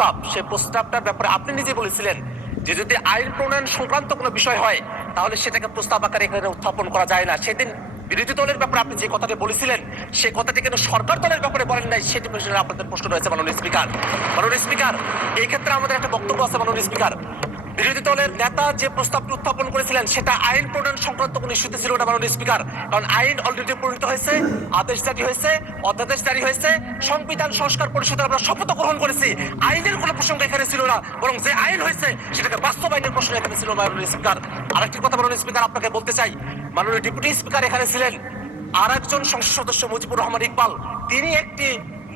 প্রস্তাব, সেই প্রস্তাবটার ব্যাপারে আপনি নিজে বলেছিলেন যে যদি আইন প্রণয়ন সংক্রান্ত কোনো বিষয় হয় তাহলে সেটাকে প্রস্তাব আকারে এখানে উত্থাপন করা যায় না। সেদিন বিরোধী দলের ব্যাপারে আপনি যে কথাটি বলেছিলেন সেই কথাটি কিন্তু সরকার দলের ব্যাপারে বলেন নাই, সেটি বিষয়ে আপনাদের প্রশ্ন রয়েছে মাননীয় স্পিকার। মাননীয় স্পিকার, এই ক্ষেত্রে আমাদের একটা বক্তব্য আছে মাননীয় স্পিকার। বিরোধী দলের নেতা যে প্রস্তাবটি উত্থাপন করেছিলেন সেটা আইন প্রণয়ন সংক্রান্ত কোনো ইস্যুতে ছিল না মাননীয় স্পিকার, কারণ আইন অলরেডি প্রণীত হয়েছে, আদেশ জারি হয়েছে, অধ্যাদেশ জারি হয়েছে, সংবিধান সংস্কার পরিষদের আমরা শপথ গ্রহণ করেছি। আইনের কোনো প্রসঙ্গ এখানে ছিল না, বরং যে আইন হয়েছে সেটাকে বাস্তবায়নের প্রশ্ন এখানে ছিল মাননীয় স্পিকার। আরেকটি কথা মাননীয় স্পিকার আপনাকে বলতে চাই, মাননীয় ডেপুটি স্পিকার এখানে ছিলেন, আর একজন সংসদ সদস্য মুজিবুর রহমান ইকবাল, তিনি একটি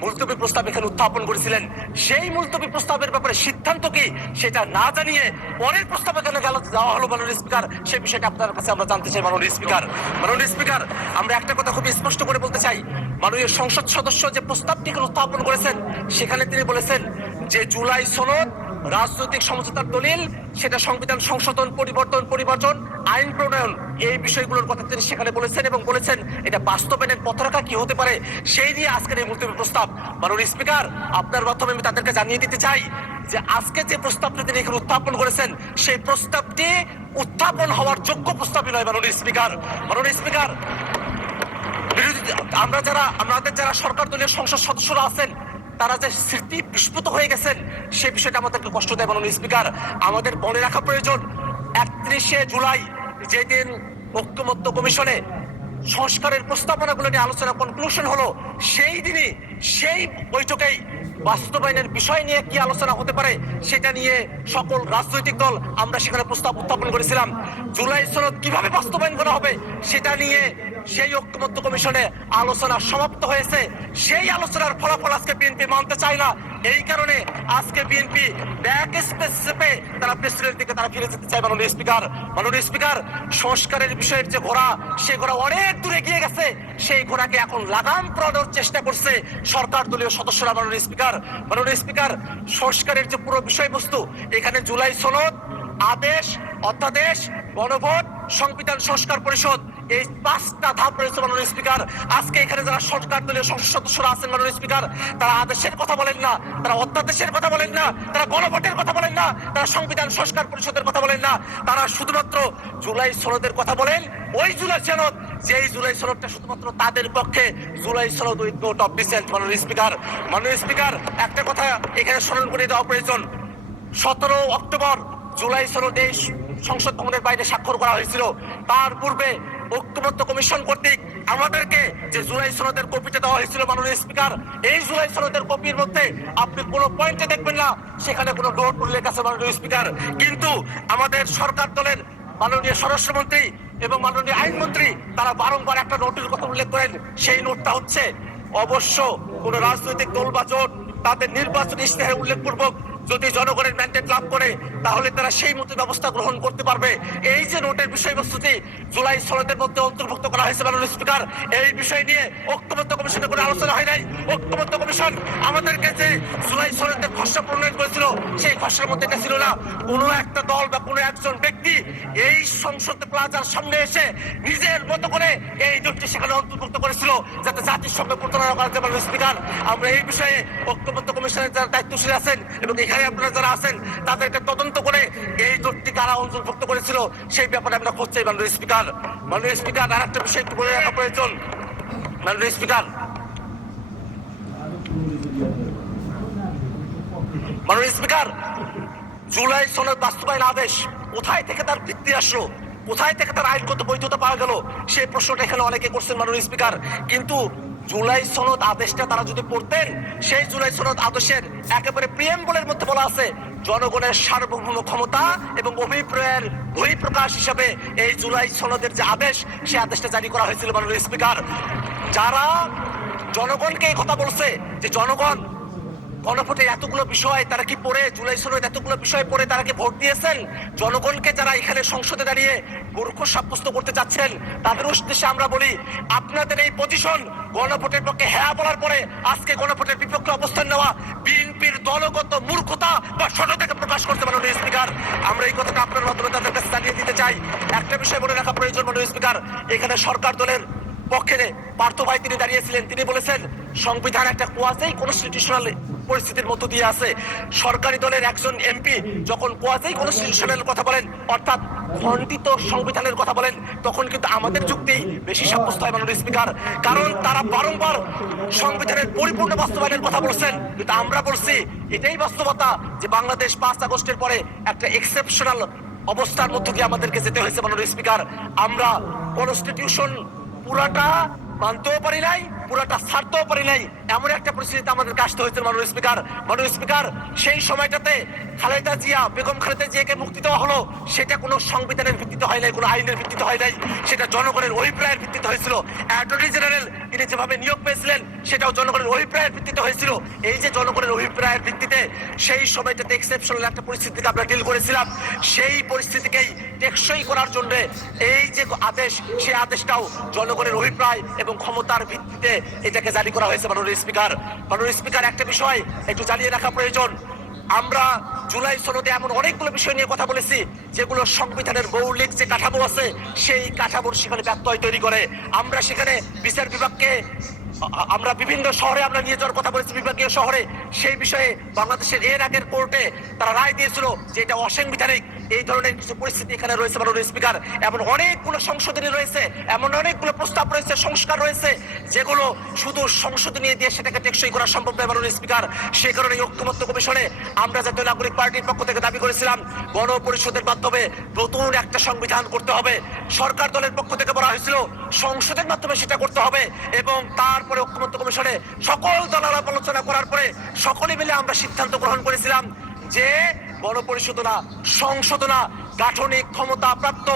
মুলতবি প্রস্তাব এখানে উত্থাপন করেছিলেন। সেই মুলতবি প্রস্তাবের ব্যাপারে সিদ্ধান্ত কি সেটা না জানিয়ে পরের প্রস্তাব এখানে দেওয়া হলো মাননীয় স্পিকার, সেই বিষয়টা আপনার কাছে আমরা জানতে চাই মাননীয় স্পিকার। মাননীয় স্পিকার, আমরা একটা কথা খুবই স্পষ্ট করে বলতে চাই, মাননীয় সংসদ সদস্য যে প্রস্তাবটি উত্থাপন করেছেন সেখানে তিনি বলেছেন যে জুলাই সনদ রাজনৈতিক সমঝোতার দলিল, সেটা সংবিধান সংশোধন, পরিবর্তন, আইন প্রণয়ন, এই বিষয়গুলোর কথা তিনি সেখানে বলেছেন এবং বলেছেন এটা বাস্তবায়নের পথরেখা কি হতে পারে সেই নিয়ে আজকের এই মুলতবি প্রস্তাব। মাননীয় স্পিকার, আপনার মাধ্যমে আমি তাদেরকে জানিয়ে দিতে চাই যে আজকে যে প্রস্তাবটি তিনি এখানে উত্থাপন করেছেন সেই প্রস্তাবটি উত্থাপন হওয়ার যোগ্য প্রস্তাবই নয় মাননীয় স্পিকার। মাননীয় স্পিকার, আমাদের যারা সরকার দলীয় সংসদ সদস্যরা আছেন তারা যে স্মৃতি বিস্ফোরিত হয়ে গেছেন সেই বিষয়টা আমাদেরকে কষ্ট দেয় মাননীয় স্পিকার। আমাদের মনে রাখা প্রয়োজন 31শে জুলাই যেদিন ঐক্যমত্য কমিশনে সংস্কারের প্রস্তাবনাগুলো নিয়ে আলোচনা কনক্লুশন হলো, সেই দিনই সেই বৈঠকেই বাস্তবায়নের বিষয় নিয়ে কি আলোচনা হতে পারে সেটা নিয়ে সকল রাজনৈতিক দল আমরা সেখানে প্রস্তাব উত্থাপন করেছিলাম। জুলাই সনদ কিভাবে বাস্তবায়ন করা হবে সেটা নিয়ে সেই ঐক্যমত্য কমিশনে আলোচনা সমাপ্ত হয়েছে। সেই আলোচনার ফলাফল আজকে বিএনপি মানতে চায় না, এই কারণে আজকে বিএনপি ব্যাক স্পেস চেপে তারা প্রেসিডেন্টের দিকে তারা ফিরে যেতে চায় মাননীয় স্পিকার। মাননীয় স্পিকার, সংস্কারের বিষয়ের যে ঘোড়া, সেই ঘোড়া অনেক দূরে গিয়ে গেছে, সেই ঘোড়াকে এখন লাগাম পরানোর চেষ্টা করছে সরকার দলীয় সদস্যরা মাননীয় স্পিকার। মাননীয় স্পিকার, সংস্কারের যে পুরো বিষয়বস্তু এখানে জুলাই সনদ, আদেশ, অধ্যাদেশ, গণভোট, সংবিধান সংস্কার পরিষদ, এই 5টা ধাপ রয়েছে মাননীয় স্পিকার। আজকে এখানে যারা সরকার দলীয় সংসদ সদস্যরা আছেন মাননীয় স্পিকার, তারা আদেশের কথা বলেন না, তারা অধ্যাদেশের কথা বলেন না, তারা গণভোটের কথা বলেন না, তারা সংবিধান সংস্কার পরিষদের কথা বলেন না, তারা শুধুমাত্র জুলাই সনদের কথা বলেন। ওই জুলাই সনদ, যেই জুলাই সনদটা শুধুমাত্র তাদের পক্ষে জুলাই সনদ উইথ নোট অফ ডিসেন্ট। মাননীয় স্পিকার, মাননীয় স্পিকার, একটা কথা এখানে স্মরণ করে দেওয়া প্রয়োজন, 17 অক্টোবর জুলাই সনদ এই সংসদ ভবনের বাইরে স্বাক্ষর করা হয়েছিল। তার পূর্বে ঐক্যমত্য কমিশন কর্তৃক আমাদেরকে যে জুলাই সনদের কপিটা দেওয়া হয়েছিল মাননীয় স্পিকার, এই জুলাই সনদের কপির মধ্যে আপনি কোনো পয়েন্টে দেখবেন না সেখানে কোনো নোট উল্লেখ আছে মাননীয় স্পিকার। কিন্তু আমাদের সরকার দলের মাননীয় স্বরাষ্ট্রমন্ত্রী এবং মাননীয় আইনমন্ত্রী তারা বারংবার একটা নোটের কথা উল্লেখ করেন, সেই নোটটা হচ্ছে অবশ্য কোন রাজনৈতিক দল বা জোট তাদের নির্বাচনী ইশতেহারে উল্লেখপূর্বক যদি জনগণের ম্যান্ডেট লাভ করে তাহলে তারা সেই মতো ব্যবস্থা গ্রহণ করতে পারবে। এই যে নোটের বিষয়বস্তুটি জুলাই সনদের মধ্যে অন্তর্ভুক্ত করা হয়েছে মাননীয় স্পিকার, এই বিষয় নিয়ে ঐক্যমত্য কমিশনে কোনো আলোচনা হয় নাই। ঐক্যমত্য কমিশন আমাদেরকে যে জুলাই সনদের খসড়া প্রণয়ন করেছিল সেই খসড়ার মধ্যে এটা ছিল না। কোনো একটা দল বা কোনো একজন ব্যক্তি এই সংসদ প্লাজার সামনে এসে নিজের মতো করে এই নোটটি সেখানে অন্তর্ভুক্ত করেছিল যাতে জাতির সঙ্গে প্রতারণা করা যায়। মাননীয় স্পিকার, আমরা এই বিষয়ে ঐক্যমত্য কমিশনের যারা দায়িত্বশীল আছেন এবং এখানে আপনারা যারা আছেন তাদেরকে তদন্ত করে এই নোটটি কারা অন্তর্ভুক্ত করেছিল সেই ব্যাপারে আমরা খোঁজ চাই মাননীয় স্পিকার। মাননীয় স্পিকার, আর একটা বিষয় একটু বলে রাখা প্রয়োজন মাননীয় স্পিকার। মাননীয় স্পিকার, জুলাই সনদ বাস্তবায়ন আদেশ কোথায় থেকে তার ভিত্তি আসলো, কোথায় থেকে তার আইনগত বৈধতা পাওয়া গেল সেই প্রশ্নটা এখানে অনেকে করছেন মাননীয় স্পিকার। কিন্তু জুলাই সনদ আদেশটা তারা যদি পড়তেন, সেই জুলাই সনদ আদেশের একেবারে প্রিয়েম্বলের মধ্যে বলা আছে জনগণের সার্বভৌম ক্ষমতা এবং অভিপ্রায়ের বহিঃপ্রকাশ হিসাবে এই জুলাই সনদের যে আদেশ সেই আদেশটা জারি করা হয়েছিল মাননীয় স্পিকার। যারা জনগণকে এই কথা বলছে যে জনগণ গণভোটের এতগুলো বিষয় তারা কি পড়ে, জুলাই সনদ এতগুলো বিষয় পড়ে তারা কি ভোট দিয়েছেন, জনগণকে যারা এখানে সংসদে দাঁড়িয়ে মূর্খ সাব্যস্ত করতে যাচ্ছেন তাদের উদ্দেশ্যে আমরা বলি আপনাদের এই পজিশন গণভোটের পক্ষে হ্যাঁ বলার পরে আজকে গণভোটের বিপক্ষে অবস্থান নেওয়া বিএনপির দলগত মূর্খতা বা সততাকে প্রকাশ করতে মাননীয় স্পিকার। আমরা এই কথাটা আপনার মাধ্যমে তাদের কাছে জানিয়ে দিতে চাই। একটা বিষয় মনে রাখা প্রয়োজন মাননীয় স্পিকার, এখানে সরকার দলের পক্ষে পার্থ ভাই তিনি দাঁড়িয়েছিলেন, তিনি বলেছেন সংবিধান একটা কোয়াজি কনস্টিটিউশনাল পরিস্থিতির মধ্য দিয়ে আছে। সরকারি দলের একজন এমপি যখন কোয়াজি কনস্টিটিউশনাল কথা বলেন, অর্থাৎ খণ্ডিত সংবিধানের কথা বলেন, তখন কিন্তু আমাদের যুক্তি বেশি সাব্যস্ত হয় মাননীয় স্পিকার। কারণ তারা বারংবার সংবিধানের পরিপূর্ণ বাস্তবায়নের কথা বলছেন, কিন্তু আমরা বলছি এটাই বাস্তবতা যে বাংলাদেশ 5 আগস্টের পরে একটা এক্সেপশনাল অবস্থার মধ্য দিয়ে আমাদেরকে যেতে হয়েছে মাননীয় স্পিকার। আমরা কনস্টিটিউশন পুরাটা মানতেও পারি নাই, পুরাটা ছাড়তেও পারি নাই, এমন একটা পরিস্থিতিতে আমাদেরকে আসতে হয়েছে মাননীয় স্পিকার। মাননীয় স্পিকার, সেই সময়টাতে বেগম খালেদা জিয়াকে মুক্তি দেওয়া হলো, সেটা কোনো সংবিধানের ভিত্তিতে হয় নাই, কোনো আইনের ভিত্তিতে হয় নাই, সেটা জনগণের অভিপ্রায়ের ভিত্তিতে হয়েছিল। অ্যাটর্নি জেনারেল তিনি যেভাবে নিয়োগ পেয়েছিলেন সেটাও জনগণের অভিপ্রায়ের ভিত্তিতে হয়েছিল। এই যে জনগণের অভিপ্রায়ের ভিত্তিতে সেই সময়টাতে এক্সেপশনাল একটা পরিস্থিতিকে আমরা ডিল করেছিলাম, সেই পরিস্থিতিকেই টেকসই করার জন্য এই যে আদেশ, সেই আদেশটাও জনগণের অভিপ্রায় এবং ক্ষমতার ভিত্তিতে এটাকে জারি করা হয়েছে মাননীয় স্পিকার। মাননীয় স্পিকার, একটা বিষয় একটু জানিয়ে রাখা প্রয়োজন। আমরা জুলাই সনদে এমন অনেকগুলো বিষয় নিয়ে কথা বলেছি যেগুলো সংবিধানের মৌলিক যে কাঠামো আছে সেই কাঠামোর সেখানে ব্যত্যয় তৈরি করে। আমরা সেখানে বিচার বিভাগকে আমরা বিভিন্ন শহরে আমরা নিয়ে যাওয়ার কথা বলেছি, বিভাগীয় শহরে। সেই বিষয়ে বাংলাদেশের এর আগের কোর্টে তারা রায় দিয়েছিল যে এটা অসাংবিধানিক। এই ধরনের কিছু পরিস্থিতি এখানে রয়েছে মাননীয় স্পিকার। এমন অনেকগুলো সংশোধনী রয়েছে, এমন অনেকগুলো প্রস্তাব রয়েছে, সংস্কার রয়েছে, যেগুলো শুধু সংশোধনী দিয়ে সেটাকে টেকসই করা সম্ভব নয় মাননীয় স্পিকার। সে কারণে ঐক্যমত্য কমিশনে আমরা জাতীয় নাগরিক পার্টির পক্ষ থেকে দাবি করেছিলাম গণপরিষদের মাধ্যমে নতুন একটা সংবিধান করতে হবে। সরকার দলের পক্ষ থেকে বলা হয়েছিল সংসদের মাধ্যমে সেটা করতে হবে, এবং তারপরে ঐক্যমত্য কমিশনে সকল দল আলোচনা করার পরে সকলে মিলে আমরা সিদ্ধান্ত গ্রহণ করেছিলাম যে গণপরিষদ সংশোধনা গাঠনিক ক্ষমতা প্রাপ্ত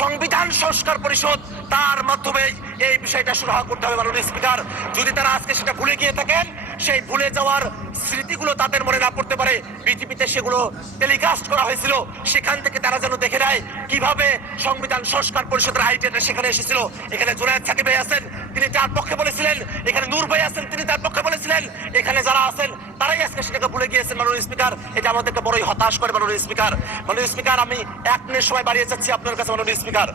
সংবিধান সংস্কার পরিষদ, তার মাধ্যমে এই বিষয়টা সুরাহা করতে হবে মাননীয় স্পিকার। যদি তারা আজকে সেটা ভুলে গিয়ে থাকেন, সেই ভুলে যাওয়ার স্মৃতিগুলো তাদের মনে না পড়তে পারে। বিটিভিতে সেগুলো টেলিকাস্ট করা হয়েছিল, সেখান থেকে তারা যেন দেখে নেয় কিভাবে সংবিধান সংস্কার পরিষদের আইডিয়াটা সেখানে এসেছিল। এখানে জুনায়েদ সাকিব ভাই আছেন, তিনি তার পক্ষে বলেছিলেন, এখানে নূর ভাই আছেন, তিনি তার পক্ষে বলেছিলেন, এখানে যারা আছেন তারাই আজকে সেটাকে ভুলে গিয়েছেন মাননীয় স্পিকার। এটা আমাদেরকে বড়ই হতাশ করে মাননীয় স্পিকার। মাননীয় স্পিকার, আমি 1 মিনিট সময় বাড়িয়ে যাচ্ছি আপনার কাছে মাননীয় স্পিকার।